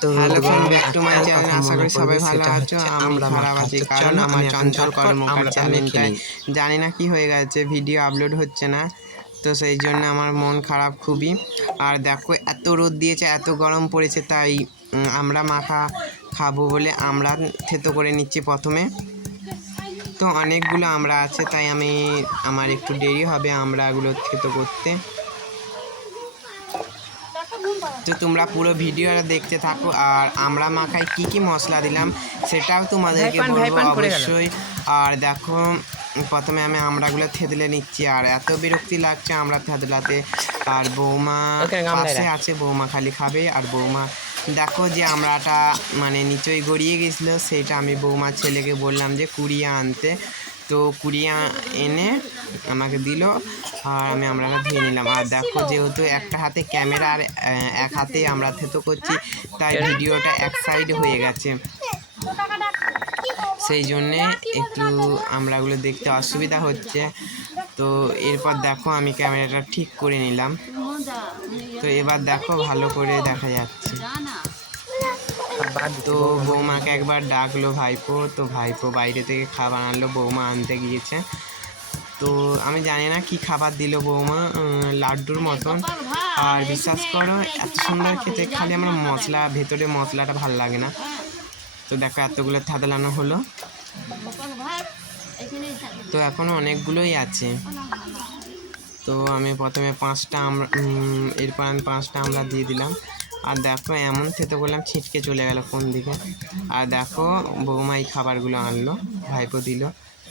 এত রোদ গরম ব্যাক টু মাই চ্যানেল। আশা করি সবাই ভালো আছো। আমি খারাপ আছি কারণ আমার চঞ্চল কর্মকার চ্যানেলটায় জানি না কি হয়ে গেছে, ভিডিও আপলোড হচ্ছে না, তো সেই জন্য আমার মন খারাপ খুবই। আর দেখো এত রোদ দিয়েছে, এত গরম পড়েছে, তাই আমরা মাখা খাবো বলে আমরা থেতো করে নিচ্ছি প্রথমে। তো অনেকগুলো আমরা আছে, তাই আমার একটু দেরি হবে আমরাগুলো থেতো করতে। তো তোমরা পুরো ভিডিওটা দেখতে থাকো। আর আমরা মাখায় কি কি মশলা দিলাম সেটাও তোমাদেরকে বলবো অবশ্যই। আর দেখো প্রথমে আমি আমড়াগুলো থেতলে নিচ্ছি, আর এত বিরক্তি লাগছে আমরা থেতলাতে। আর বৌমা পাশে আছে, বৌমা খালি খাবে। আর বৌমা দেখো যে আমড়াটা মানে নিচই গড়িয়ে গেছিলো, সেইটা আমি বৌমার ছেলেকে বললাম যে কুড়িয়ে আনতে, তো কুড়িয়ে এনে আমাকে দিল। আর আমি আমড়াটা ধুয়ে নিলাম। আর দেখো যেহেতু একটা হাতে ক্যামেরা আর এক হাতে আমরা থেতো করছি, তাই ভিডিওটা এক সাইড হয়ে গেছে, সেই জন্যে একটু আমড়াগুলো দেখতে অসুবিধা হচ্ছে। তো এরপর দেখো আমি ক্যামেরাটা ঠিক করে নিলাম। তো এবার দেখো ভালো করে দেখা যাচ্ছে। তো বৌমাকে একবার ডাকলো ভাইপো, তো ভাইপো বাইরে থেকে খাবার আনলো, বৌমা আনতে গিয়েছে। তো আমি জানি না কি খাবার দিল বৌমা, লাড্ডুর মতন। আর বিশ্বাস করো এত সুন্দর খেতে, খালি আমার মশলা ভেতরে মশলাটা ভালো লাগে না। তো দেখো এতগুলো থাদলানো হলো, তো এখনও অনেকগুলোই আছে। তো আমি প্রথমে এরপর আমি 5টা আমরা দিয়ে দিলাম। আর দেখো এমন থেতো করলাম ছিটকে চলে গেল কোন দিকে। আর দেখো বৌমা এই খাবারগুলো আনলো, ভাইপো দিল,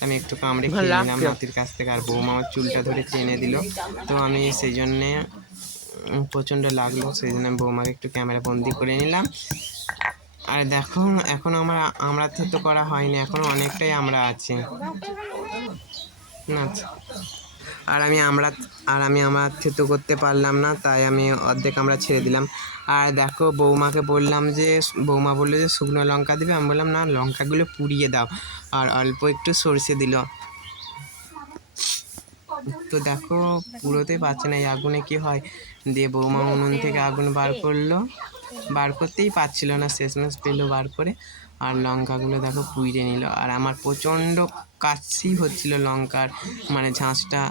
আমি একটু কামড়ে খেয়ে নিলাম নাতির কাছ থেকে। আর বৌমা আমার চুলটা ধরে টেনে দিল, তো আমি সেই জন্যে প্রচণ্ড লাগলো, সেই জন্য আমি বৌমাকে একটু ক্যামেরা বন্দি করে নিলাম। আর দেখো এখন আমরা থেতো করা হয়নি, এখনও অনেকটাই আমরা আছে। আচ্ছা, আর আমি আমার থেতো করতে পারলাম না, তাই আমি অর্ধেক আমরা ছেড়ে দিলাম। আর দেখো বৌমাকে বললাম যে, বৌমা বললো যে শুকনো লঙ্কা দিবে, আমি বললাম না লঙ্কাগুলো পুড়িয়ে দাও। আর অল্প একটু সরষে দিল। তো দেখো পুরোতে পারছে না, এই আগুনে কি হয়। দিয়ে বৌমা উনুন থেকে আগুন বার করতেই পারছিল না, শেষমেশ পেলো বার করে। আর লঙ্কাগুলো দেখো পুড়িয়ে নিল। আর আমার প্রচণ্ড কাশি হচ্ছিল লঙ্কার মানে ঝাঁঝটা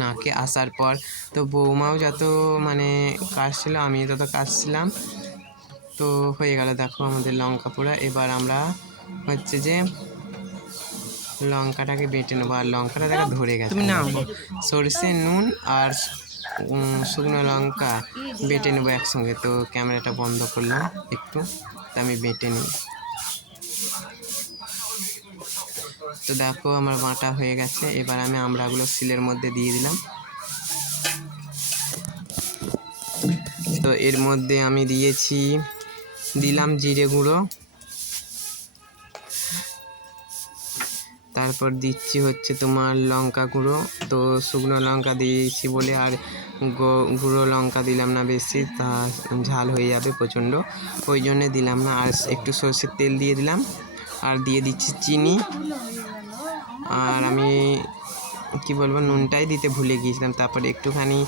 নাকে আসার পর। তো বৌমাও যত মানে কাশছিল, আমি তত কাশছিলাম। তো হয়ে গেল দেখো আমাদের লঙ্কা পোড়া। এবার আমরা হচ্ছে যে লঙ্কাটাকে বেটে নেবো। আর লঙ্কাটা দেখো ধরে গেছে, সরষে নুন আর শুকনো লঙ্কা বেটে নেবো একসঙ্গে। তো ক্যামেরাটা বন্ধ করলাম একটু, তো আমি বেটে নিই। তো দেখো আমার বাটা হয়ে গেছে। এবার আমি আমড়াগুলো শিলের মধ্যে দিয়ে দিলাম। তো এর মধ্যে আমি দিলাম জিরে গুঁড়ো, তারপর দিচ্ছি হচ্ছে তোমার লঙ্কা গুঁড়ো। তো শুকনো লঙ্কা দিয়েছি বলে আর গুঁড়ো লঙ্কা দিলাম না বেশি, তা ঝাল হয়ে যাবে প্রচণ্ড, ওই জন্যে দিলাম না। আর একটু সরষের তেল দিয়ে দিলাম, আর দিয়ে দিচ্ছি চিনি। আর আমি কি বলবো, নুনটাই দিতে ভুলে গিয়েছিলাম, তারপরে একটুখানি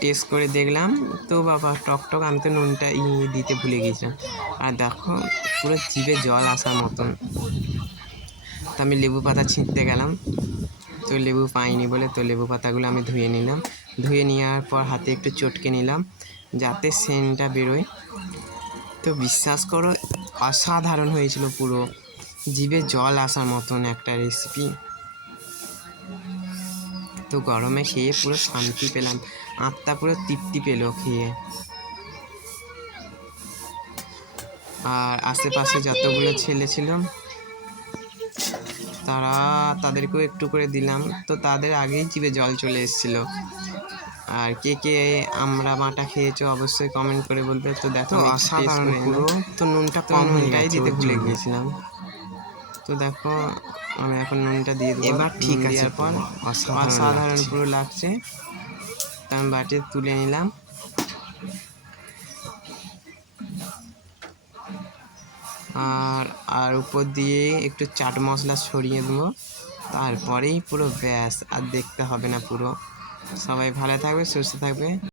টেস্ট করে দেখলাম, তো বাবা টক, আমি তো নুনটা দিতে ভুলে গিয়েছিলাম। আর দেখো পুরো জিভে জল আসার মতন। তো আমি লেবু পাতা ছিঁড়তে গেলাম, তো লেবু পাইনি বলে, তো লেবু পাতাগুলো আমি ধুয়ে নিলাম। ধুয়ে নেওয়ার পর হাতে একটু চটকে নিলাম যাতে সেন্টটা বেরোয়। তো বিশ্বাস করো অসাধারণ হয়েছিল, পুরো জিভে জল আসার মতন একটা রেসিপি। তো গরমে খেয়ে পুরো শান্তি পেলাম, আত্মা পুরো তৃপ্তি পেল খেয়ে। আর আশেপাশে যতগুলো ছেলে ছিল তাদেরকেও একটু করে দিলাম, তো তাদের আগেই জিভে জল চলে এসেছিলো। আর কে কে আমরা বাটা খেয়েছো অবশ্যই কমেন্ট করে বলবে। তো দেখো অসাধারণ পুরো, তো নুনটা নুনটাই দিতে ভুলে গিয়েছিলাম। তো দেখো আমি এখন নুনটা দিয়ে দেবো, এবার ঠিক আছে, পর অসাধারণ পুরো লাগছে। তো আমি বাটিতে তুলে নিলাম। আর উপর দিয়ে একটু চাট মশলা ছড়িয়ে দেবো, তারপরেই পুরো ব্যাস, আর দেখতে হবে না পুরো। সবাই ভালো থাকবে, সুস্থ থাকবে।